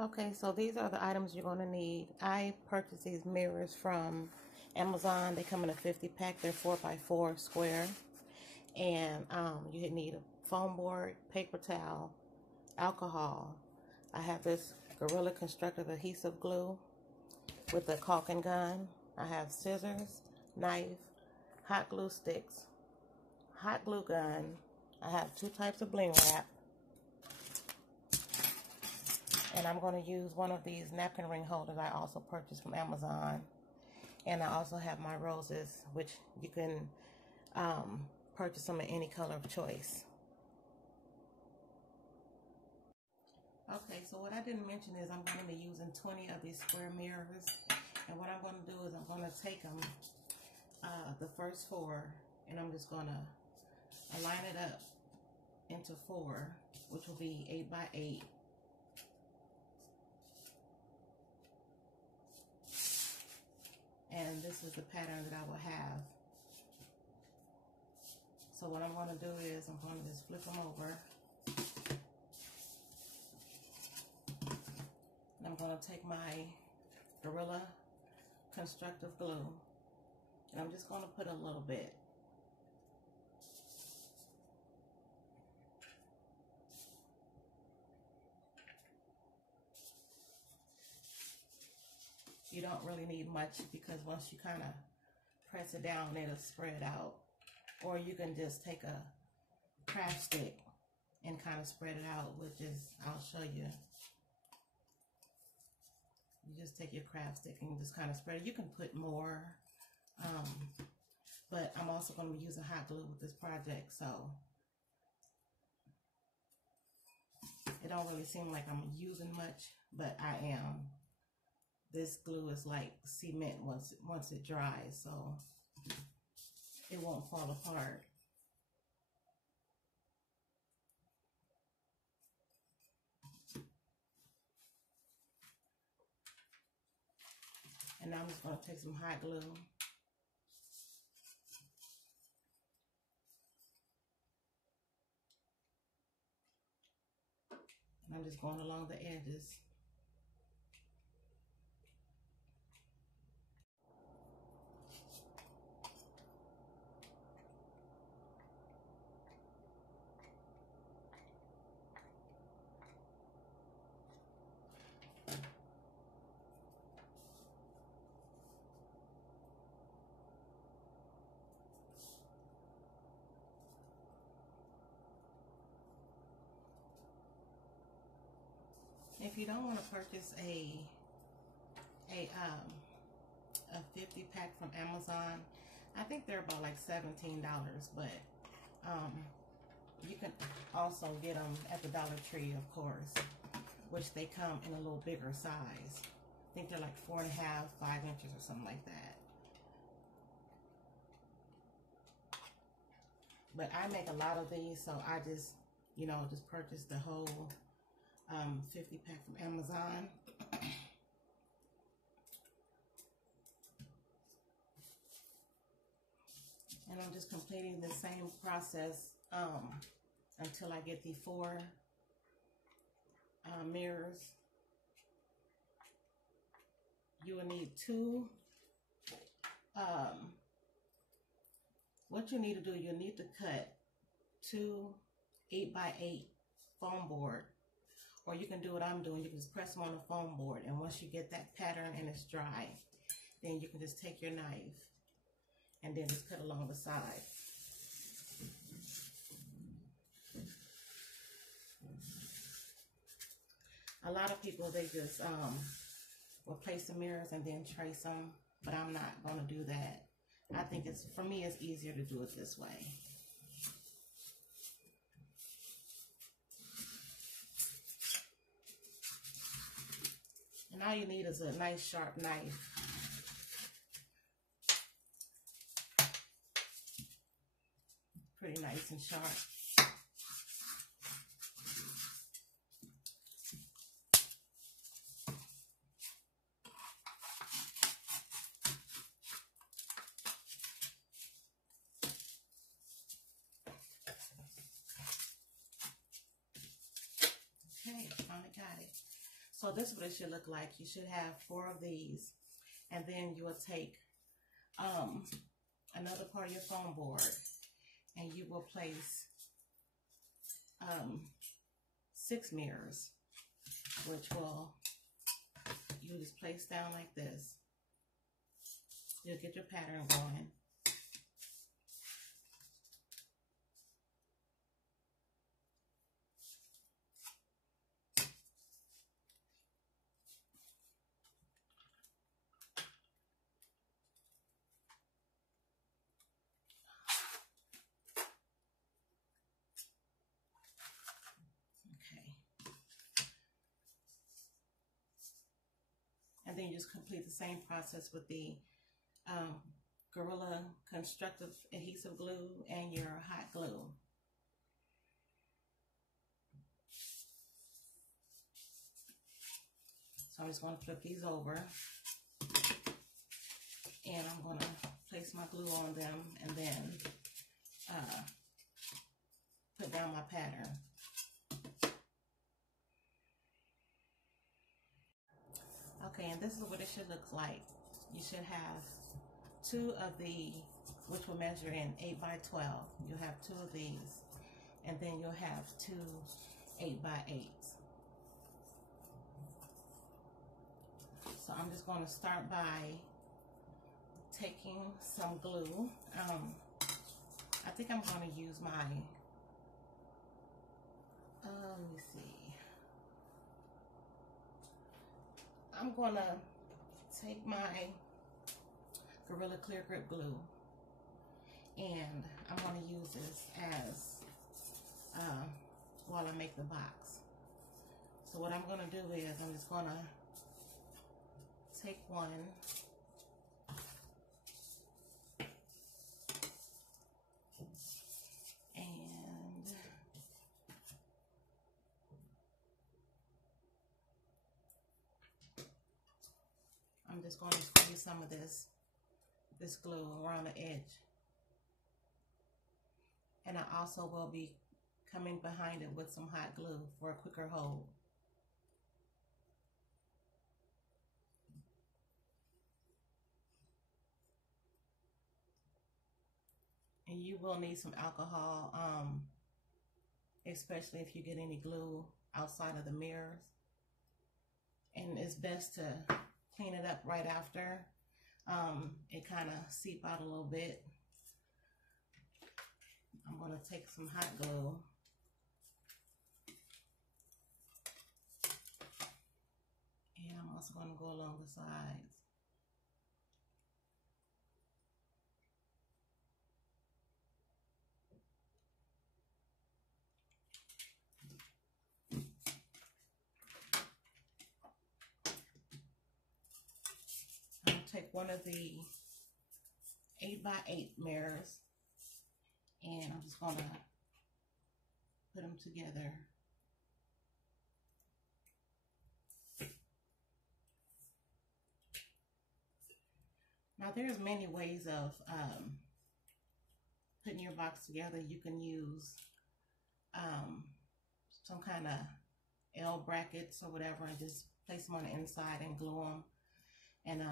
Okay, so these are the items you're going to need. I purchased these mirrors from Amazon. They come in a 50 pack. They're 4x4 square. And you need a foam board, paper towel, alcohol. I have this Gorilla Constructive adhesive glue with a caulking gun. I have scissors, knife, hot glue sticks, hot glue gun. I have 2 types of bling wrap. And I'm going to use one of these napkin ring holders I also purchased from Amazon. And I also have my roses, which you can purchase them in any color of choice. Okay, so what I didn't mention is I'm going to be using 20 of these square mirrors. And what I'm going to do is I'm going to take them, the first 4, and I'm just going to line it up into 4, which will be 8x8. And this is the pattern that I will have. So what I'm going to do is I'm going to just flip them over. And I'm going to take my Gorilla Constructive glue. And I'm just going to put a little bit. You don't really need much because once you kind of press it down, it'll spread out. Or you can just take a craft stick and kind of spread it out, which is, I'll show you. You just take your craft stick and just kind of spread it. You can put more, but I'm also going to be using hot glue with this project, so it don't really seem like I'm using much, but I am. This glue is like cement once it dries, so it won't fall apart. And now I'm just going to take some hot glue. And I'm just going along the edges. If you don't want to purchase a 50 pack from Amazon, I think they're about like $17, but you can also get them at the Dollar Tree, of course, which they come in a little bigger size. I think they're like 4.5, 5 inches or something like that. But I make a lot of these, so I just, just purchased the whole 50 pack from Amazon. And I'm just completing the same process until I get the 4 mirrors. You will need 2. What you need to do, you need to cut 2 8x8 foam board. Or you can do what I'm doing. You can just press them on the foam board. And once you get that pattern and it's dry, then you can just take your knife and then just cut along the side. A lot of people, they just will place the mirrors and then trace them, but I'm not going to do that. I think for me, it's easier to do it this way. And all you need is a nice sharp knife. Pretty nice and sharp. Okay, finally got it. So this is what it should look like. You should have 4 of these, and then you will take another part of your foam board, and you will place 6 mirrors, which you just place down like this. You'll get your pattern going. And then you just complete the same process with the Gorilla Constructive Adhesive Glue and your hot glue. So I'm just going to flip these over, and I'm going to place my glue on them, and then put down my pattern. Okay, and this is what it should look like. You should have 2 of the, which will measure in 8 by 12. You'll have 2 of these, and then you'll have 2 8 by 8s. So I'm just going to start by taking some glue. I think I'm going to use my, let me see. I'm going to take my Gorilla Clear Grip glue, and I'm going to use this as while I make the box. So what I'm going to do is I'm just going to take one, and I'm just going to squeeze some of this glue around the edge. And I also will be coming behind it with some hot glue for a quicker hold. And you will need some alcohol, especially if you get any glue outside of the mirrors. And it's best to clean it up right after it kind of seep out a little bit. I'm going to take some hot glue and I'm also going to go along the sides. I'm going to take one of the 8 by 8 mirrors, and I'm just going to put them together. Now there's many ways of putting your box together. You can use some kind of L brackets or whatever, and just place them on the inside and glue them. And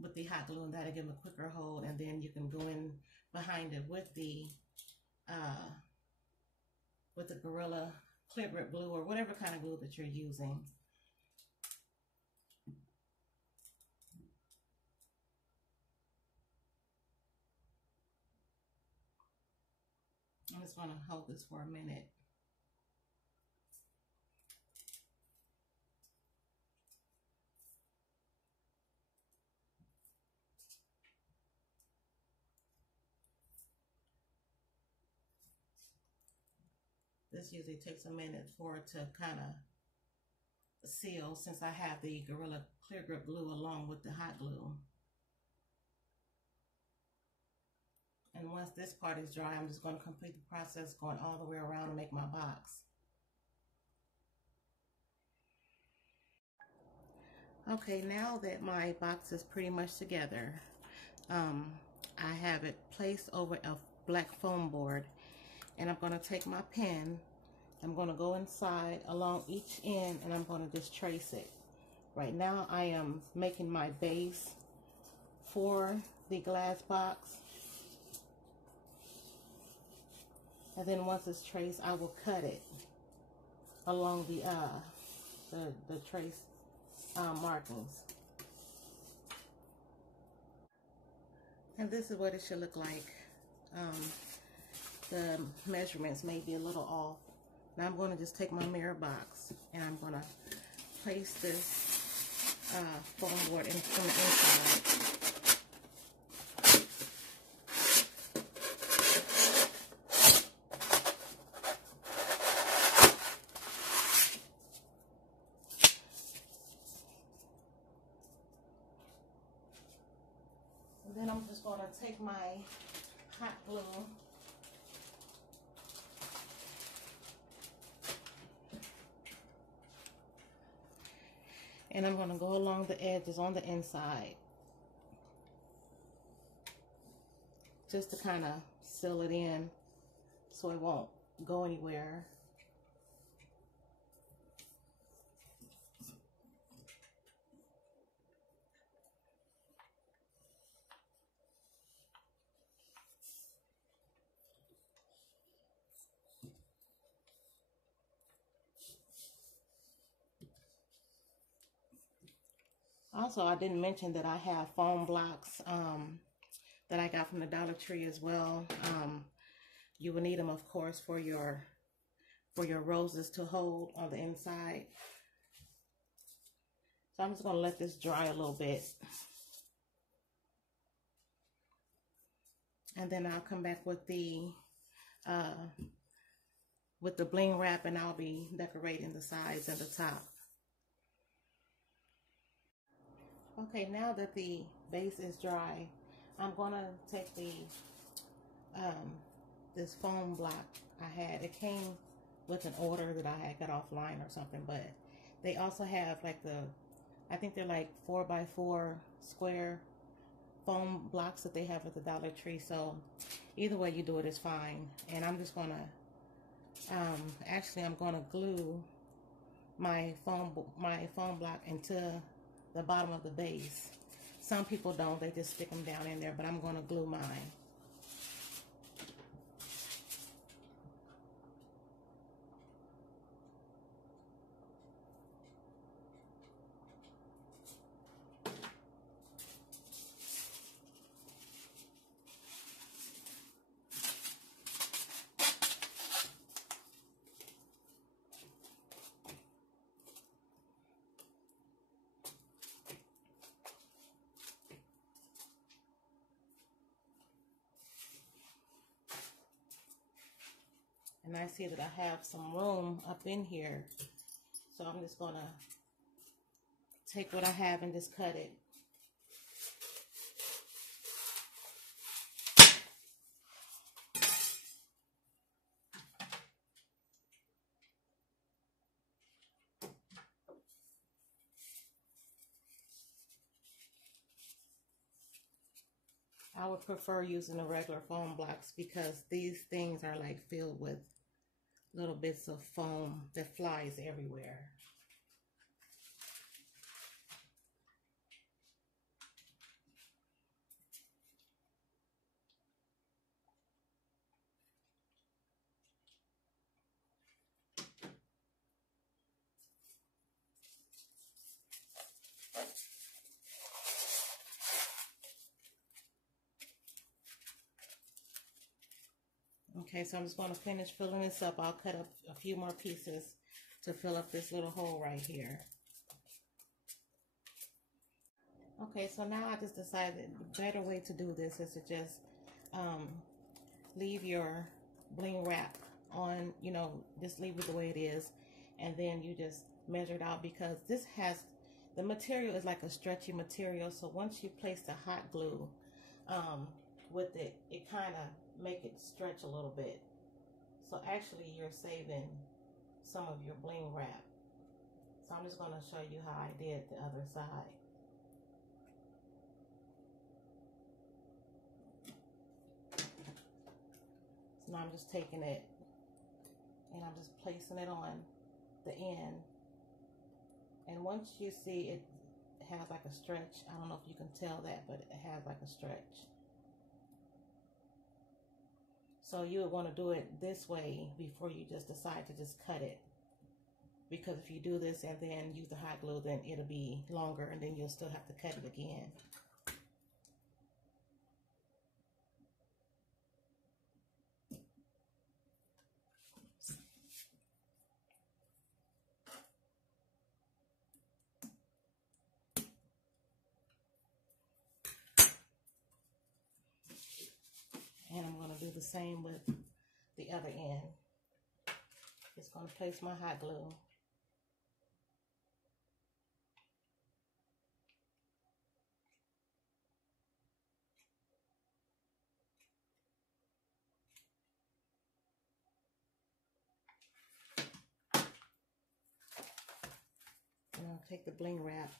with the hot glue, that'll give them a quicker hold, and then you can go in behind it with the Gorilla Clear Grip glue or whatever kind of glue that you're using. I'm just going to hold this for a minute. This usually takes a minute for it to kind of seal, since I have the Gorilla Clear Grip glue along with the hot glue. And once this part is dry, I'm just going to complete the process going all the way around and make my box. Okay, now that my box is pretty much together, I have it placed over a black foam board, and I'm going to take my pen I'm going to go inside along each end and I'm going to just trace it. Right now I am making my base for the glass box. And then once it's traced, I will cut it along the trace markings. And this is what it should look like. The measurements may be a little off. Now I'm going to just take my mirror box and I'm going to place this foam board from the inside. And then I'm just going to take my hot glue and I'm going to go along the edges on the inside just to kind of seal it in so it won't go anywhere. Also, I didn't mention that I have foam blocks that I got from the Dollar Tree as well. You will need them, of course, for your roses to hold on the inside. So I'm just going to let this dry a little bit. And then I'll come back with the bling wrap and I'll be decorating the sides and the top. Okay, now that the base is dry, I'm going to take the this foam block I had. It came with an order that I had got offline or something, but they also have like I think they're like 4x4 square foam blocks that they have at the Dollar Tree. So either way you do it is fine. And I'm just gonna actually I'm gonna glue my foam block into the bottom of the base. Some people don't, they just stick them down in there, but I'm gonna glue mine. And I see that I have some room up in here. So I'm just going to take what I have and just cut it. I would prefer using the regular foam blocks because these things are like filled with little bits of foam that flies everywhere. Okay, so I'm just going to finish filling this up. I'll cut up a few more pieces to fill up this little hole right here. Okay, so now I just decided the better way to do this is to just leave your bling wrap on, you know, just leave it the way it is. And then you just measure it out because this has, the material is like a stretchy material. So once you place the hot glue with it, it kind of make it stretch a little bit. So actually you're saving some of your bling wrap. So I'm just going to show you how I did the other side. So now I'm just taking it and I'm just placing it on the end. And once you see it has like a stretch, I don't know if you can tell that, but it has like a stretch. So you would want to do it this way before you just decide to just cut it. Because if you do this and then use the hot glue, then it'll be longer and then you'll still have to cut it again. And I'm going to do the same with the other end. Just going to place my hot glue. And I'll take the bling wrap.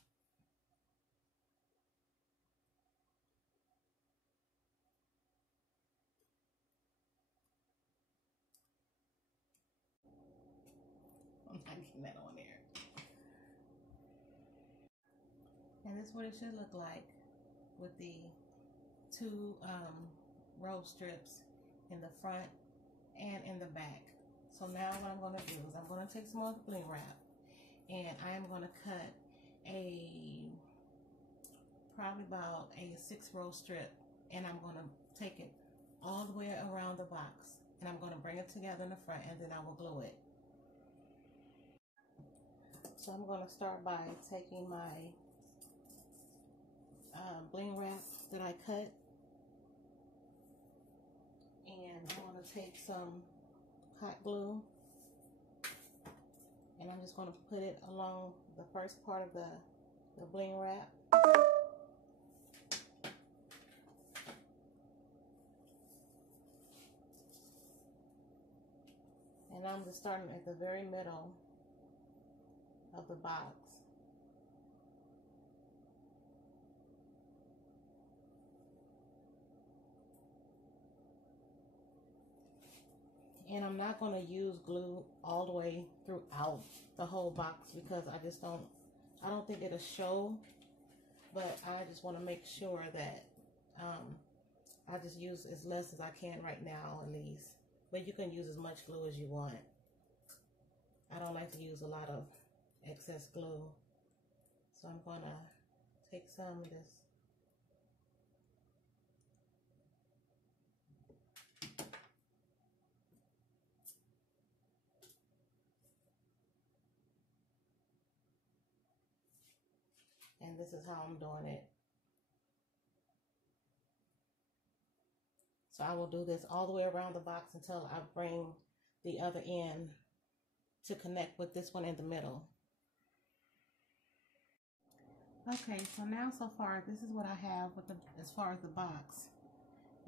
I'm not getting that on there. And this is what it should look like with the two row strips in the front and in the back. So now what I'm going to do is I'm going to take some more bling wrap and I am going to cut probably about a 6-row strip, and I'm going to take it all the way around the box and I'm going to bring it together in the front, and then I will glue it. So I'm going to start by taking my bling wrap that I cut, and I'm going to take some hot glue and I'm just going to put it along the first part of the bling wrap. And I'm just starting at the very middle of the box. And I'm not going to use glue all the way throughout the whole box because I don't think it'll show, but I just want to make sure that I just use as less as I can right now at least. But you can use as much glue as you want. I don't like to use a lot of excess glue. So I'm going to take some of this. And this is how I'm doing it. So I will do this all the way around the box until I bring the other end to connect with this one in the middle. Okay, so now so far this is what I have with as far as the box.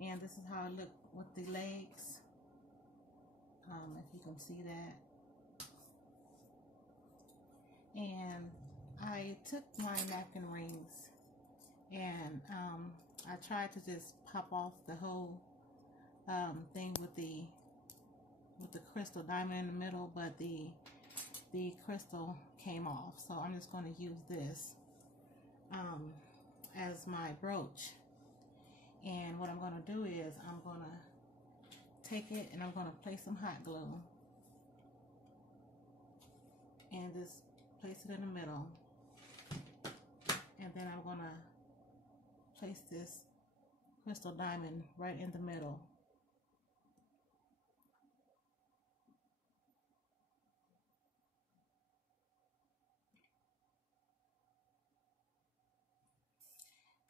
And this is how it looked with the legs. If you can see that. And I took my napkin rings and I tried to just pop off the whole thing with the crystal diamond in the middle, but the crystal came off. So I'm just going to use this as my brooch. And what I'm going to do is I'm going to take it and I'm going to place some hot glue and just place it in the middle. And then I'm going to place this crystal diamond right in the middle.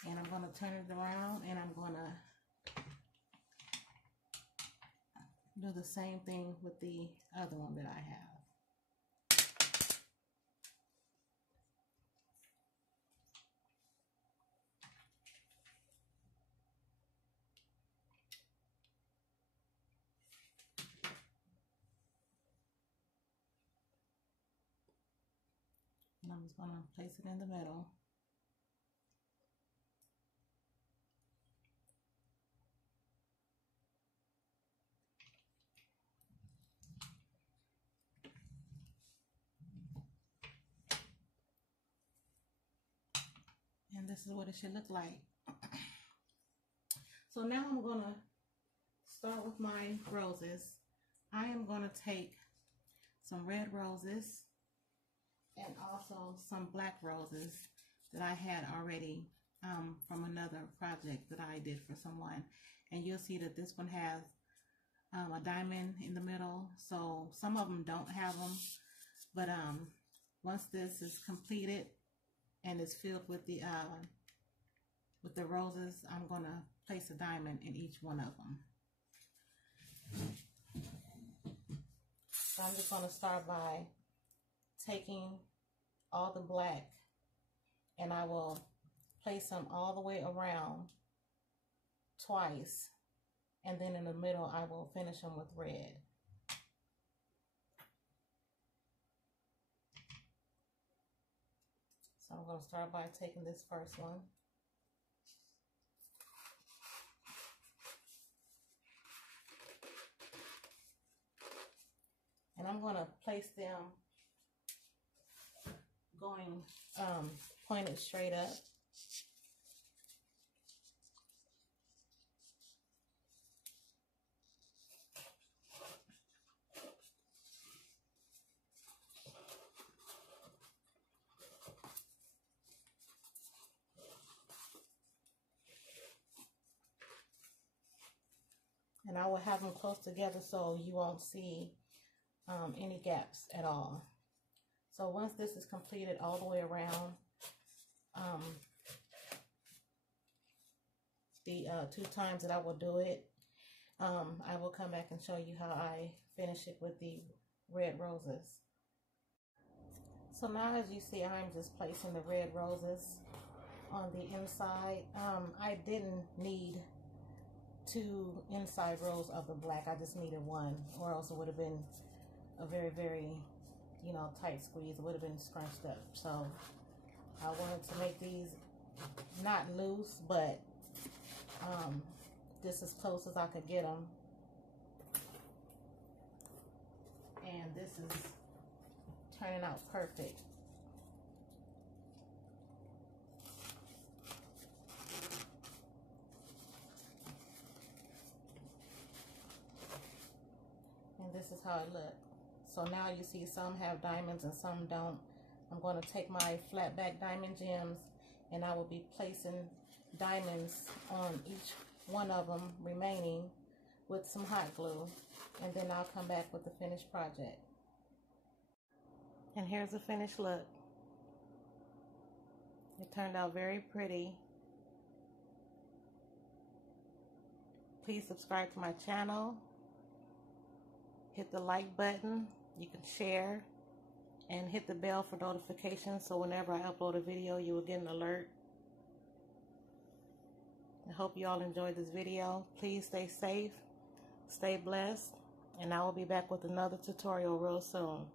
And I'm going to turn it around and I'm going to do the same thing with the other one that I have. And I'm just going to place it in the middle. And this is what it should look like. So now I'm going to start with my roses. I am going to take some red roses and also some black roses that I had already from another project that I did for someone. And you'll see that this one has a diamond in the middle. So some of them don't have them. But once this is completed and it's filled with the roses, I'm going to place a diamond in each one of them. So I'm just going to start by taking all the black, and I will place them all the way around twice, and then in the middle I will finish them with red. So I'm going to start by taking this first one. And I'm going to place them going pointed straight up. And I will have them close together so you won't see any gaps at all. So once this is completed all the way around, the 2 times that I will do it, I will come back and show you how I finish it with the red roses. So now, as you see, I'm just placing the red roses on the inside. I didn't need 2 inside rows of the black. I just needed 1, or else it would have been a very, very, tight squeeze. It would have been scrunched up. So I wanted to make these not loose, but this as close as I could get them. And this is turning out perfect. And this is how it looked. So now you see some have diamonds and some don't. I'm going to take my flat back diamond gems, and I will be placing diamonds on each one of them remaining with some hot glue, and then I'll come back with the finished project. And here's the finished look. It turned out very pretty. Please subscribe to my channel. Hit the like button. You can share and hit the bell for notifications, so whenever I upload a video, you will get an alert. I hope you all enjoyed this video. Please stay safe, stay blessed, and I will be back with another tutorial real soon.